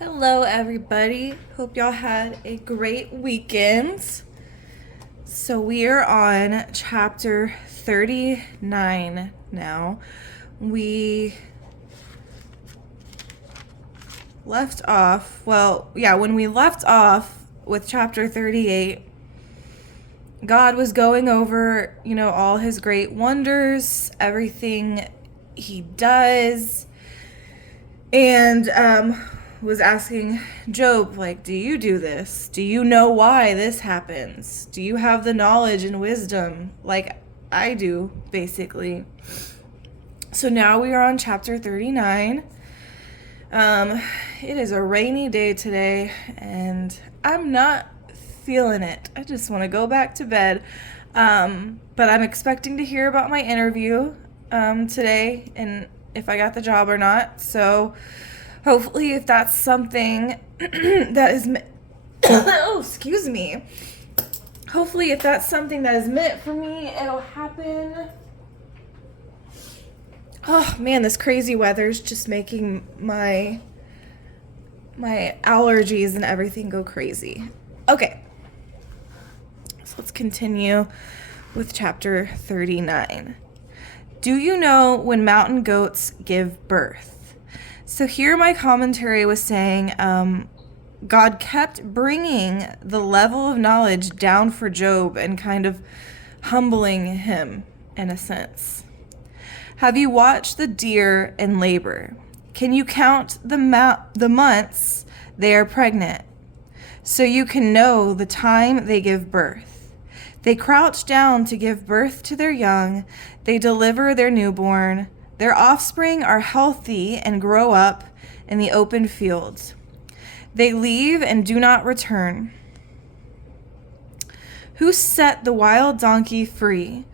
Hello, everybody. Hope y'all had a great weekend. So, we are on chapter 39 now. We left off, when we left off with chapter 38, God was going over, all his great wonders, everything he does, and was asking Job, like, do you do this? Do you know why this happens? Do you have the knowledge and wisdom like I do, basically? So now we are on chapter 39. It is a rainy day today, and I'm not feeling it. I just want to go back to bed. But I'm expecting to hear about my interview today and if I got the job or not. So hopefully, if that's something that is oh, excuse me. Hopefully, if that's something that is meant for me, it'll happen. Oh man, this crazy weather's just making my allergies and everything go crazy. Okay. So let's continue with chapter 39. Do you know when mountain goats give birth? So here my commentary was saying God kept bringing the level of knowledge down for Job and kind of humbling him in a sense. Have you watched the deer in labor? Can you count the months they are pregnant? So you can know the time they give birth. They crouch down to give birth to their young. They deliver their newborn. Their offspring are healthy and grow up in the open fields. They leave and do not return. Who set the wild donkey free?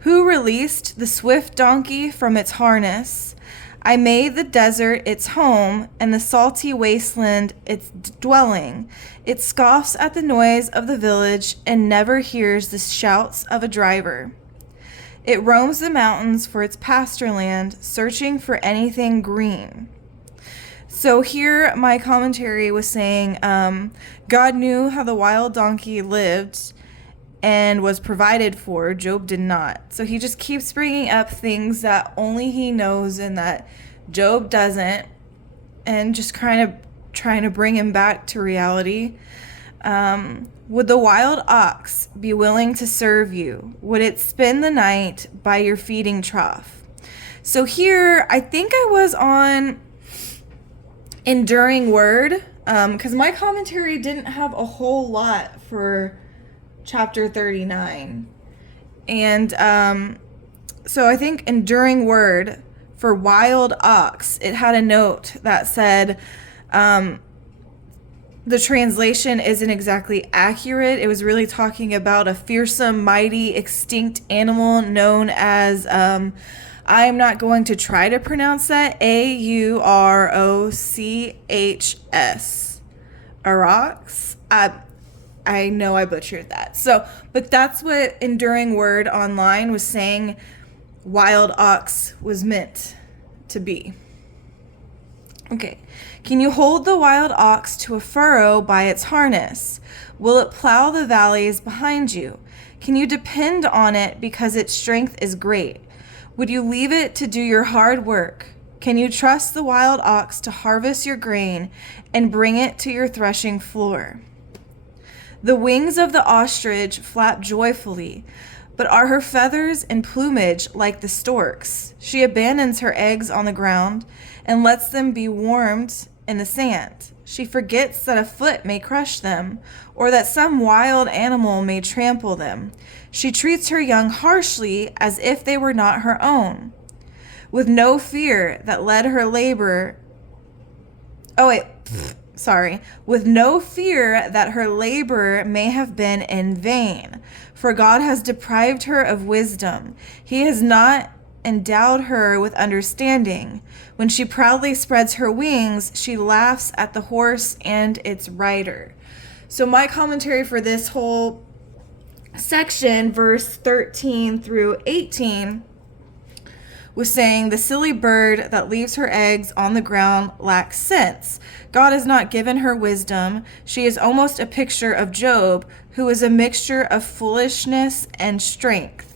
Who released the swift donkey from its harness? I made the desert its home and the salty wasteland its dwelling. It scoffs at the noise of the village and never hears the shouts of a driver. It roams the mountains for its pasture land, searching for anything green. So here my commentary was saying God knew how the wild donkey lived and was provided for. Job did not. So he just keeps bringing up things that only he knows and that Job doesn't, and just kind of trying to bring him back to reality. Would the wild ox be willing to serve you? Would it spend the night by your feeding trough? So here, I think I was on enduring word, because my commentary didn't have a whole lot for chapter 39. And so I think enduring word for wild ox, it had a note that said the translation isn't exactly accurate. It was really talking about a fearsome, mighty, extinct animal known as, I'm not going to try to pronounce that, Aurochs. Aurochs? I know I butchered that. So, but that's what Enduring Word Online was saying wild ox was meant to be. Okay. Can you hold the wild ox to a furrow by its harness? Will it plow the valleys behind you? Can you depend on it because its strength is great? Would you leave it to do your hard work? Can you trust the wild ox to harvest your grain and bring it to your threshing floor? The wings of the ostrich flap joyfully, but are her feathers and plumage like the stork's? She abandons her eggs on the ground and lets them be warmed in the sand. She forgets that a foot may crush them, or that some wild animal may trample them. She treats her young harshly as if they were not her own. With no fear that led her labor... With no fear that her labor may have been in vain, for God has deprived her of wisdom. He has not endowed her with understanding. When she proudly spreads her wings, she laughs at the horse and its rider. So my commentary for this whole section, verse 13 through 18, was saying, the silly bird that leaves her eggs on the ground lacks sense. God has not given her wisdom. She is almost a picture of Job, who is a mixture of foolishness and strength.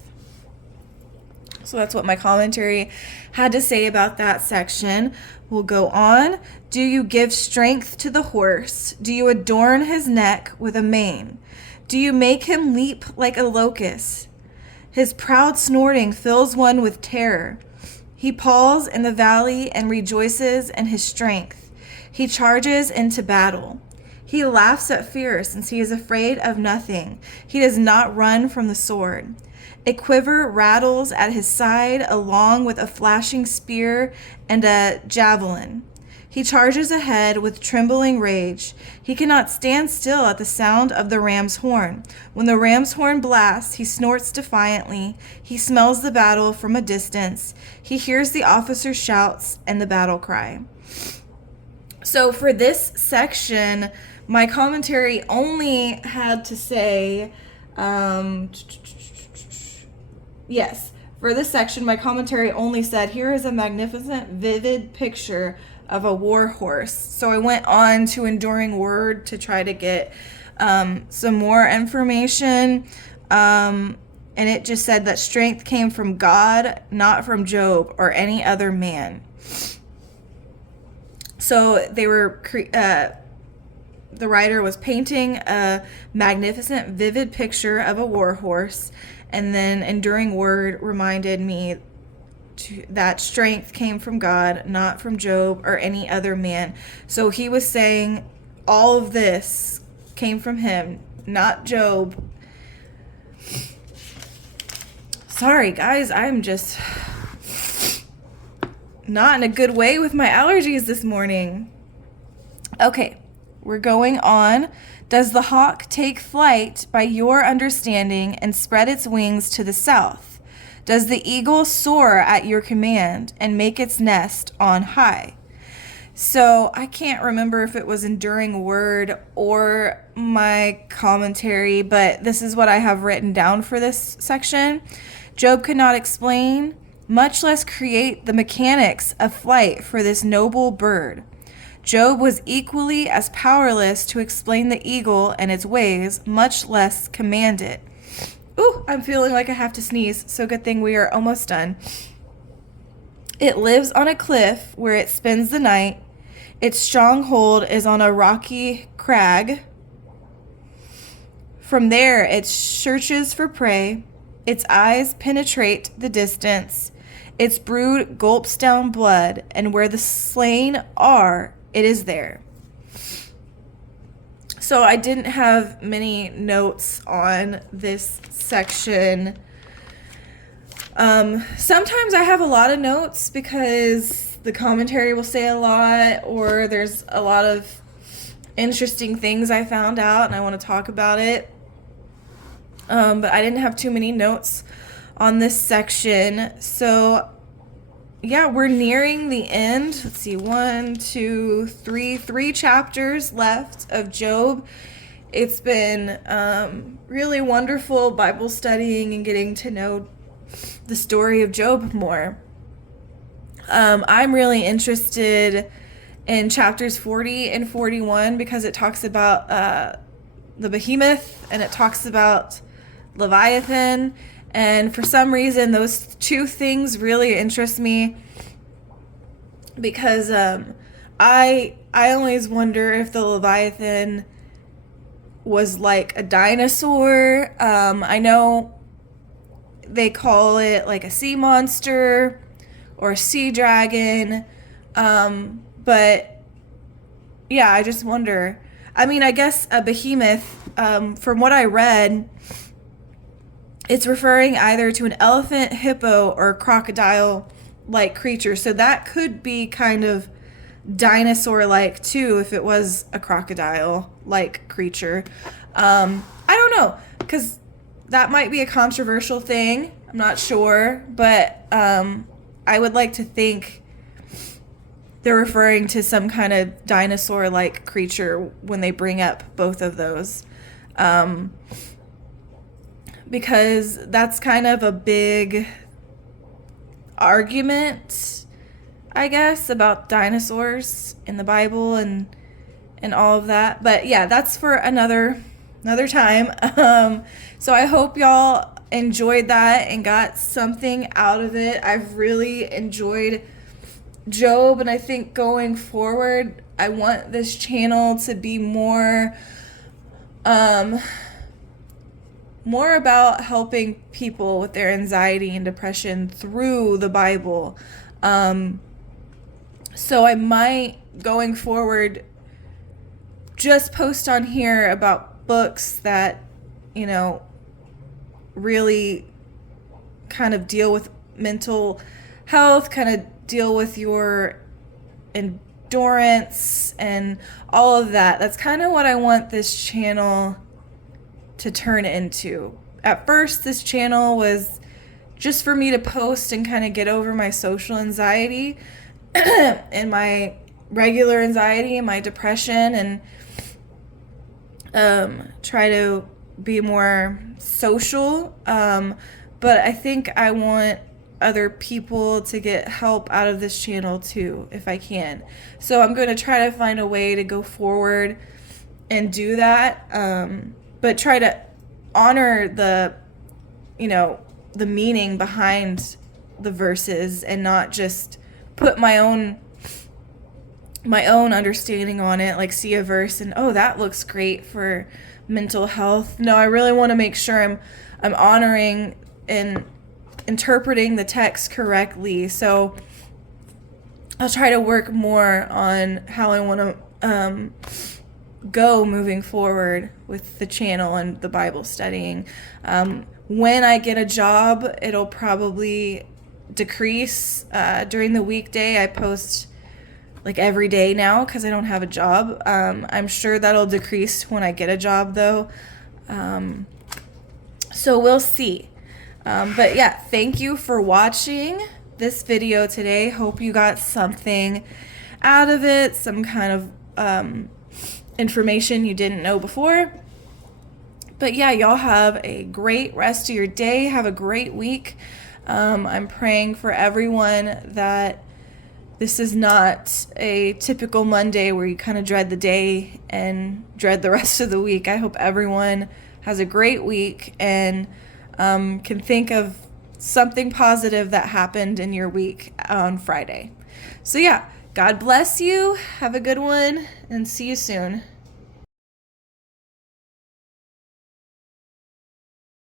So that's what my commentary had to say about that section. We'll go on. Do you give strength to the horse? Do you adorn his neck with a mane? Do you make him leap like a locust? His proud snorting fills one with terror. He palls in the valley and rejoices in his strength. He charges into battle. He laughs at fear since he is afraid of nothing. He does not run from the sword. A quiver rattles at his side along with a flashing spear and a javelin. He charges ahead with trembling rage. He cannot stand still at the sound of the ram's horn. When the ram's horn blasts, he snorts defiantly. He smells the battle from a distance. He hears the officer's shouts and the battle cry. So for this section, my commentary only had to say, yes, for this section, my commentary only said, here is a magnificent, vivid picture of a war horse. So I went on to Enduring Word to try to get some more information. And it just said that strength came from God, not from Job or any other man. So they were, the writer was painting a magnificent, vivid picture of a war horse. And then Enduring Word reminded me that strength came from God, not from Job or any other man. So he was saying all of this came from him, not Job. Sorry, guys, I'm just not in a good way with my allergies this morning. Okay, we're going on. Does the hawk take flight by your understanding and spread its wings to the south? Does the eagle soar at your command and make its nest on high? So I can't remember if it was Enduring Word or my commentary, but this is what I have written down for this section. Job could not explain, much less create the mechanics of flight for this noble bird. Job was equally as powerless to explain the eagle and its ways, much less command it. Ooh, I'm feeling like I have to sneeze, so good thing we are almost done. It lives on a cliff where it spends the night. Its stronghold is on a rocky crag. From there, it searches for prey. Its eyes penetrate the distance. Its brood gulps down blood, and where the slain are, it is there. So I didn't have many notes on this section. Sometimes I have a lot of notes because the commentary will say a lot, or there's a lot of interesting things I found out and I want to talk about it. But I didn't have too many notes on this section. So yeah, we're nearing the end. Let's see, 3 chapters left of Job. It's been really wonderful Bible studying and getting to know the story of Job more. I'm really interested in chapters 40 and 41 because it talks about the behemoth and it talks about Leviathan. And for some reason, those two things really interest me because I always wonder if the Leviathan was like a dinosaur. I know they call it like a sea monster or a sea dragon. But yeah, I just wonder. I mean, I guess a behemoth, from what I read, it's referring either to an elephant, hippo, or crocodile-like creature. So that could be kind of dinosaur-like too if it was a crocodile-like creature. I don't know, because that might be a controversial thing. I'm not sure, but I would like to think they're referring to some kind of dinosaur-like creature when they bring up both of those. Because that's kind of a big argument, I guess, about dinosaurs in the Bible and all of that. But yeah, that's for another time. So I hope y'all enjoyed that and got something out of it. I've really enjoyed Job, and I think going forward, I want this channel to be more about helping people with their anxiety and depression through the Bible. So I might, going forward, just post on here about books that, really kind of deal with mental health, kind of deal with your endurance and all of that. That's kind of what I want this channel to turn into. At first, this channel was just for me to post and kind of get over my social anxiety and my regular anxiety and my depression, and try to be more social. But I think I want other people to get help out of this channel too, if I can. So I'm going to try to find a way to go forward and do that, but try to honor the meaning behind the verses and not just put my own understanding on it, like see a verse and, oh, that looks great for mental health. No, I really want to make sure I'm honoring and interpreting the text correctly. So I'll try to work more on how I want to go moving forward with the channel and the Bible studying. When I get a job, it'll probably decrease. During the weekday, I post like every day now because I don't have a job. I'm sure that'll decrease when I get a job though. So we'll see. But yeah, thank you for watching this video today. Hope you got something out of it, some kind of information you didn't know before. But yeah, y'all have a great rest of your day. Have a great week. I'm praying for everyone that this is not a typical Monday where you kind of dread the day and dread the rest of the week. I hope everyone has a great week and can think of something positive that happened in your week on Friday. So yeah, God bless you. Have a good one and see you soon.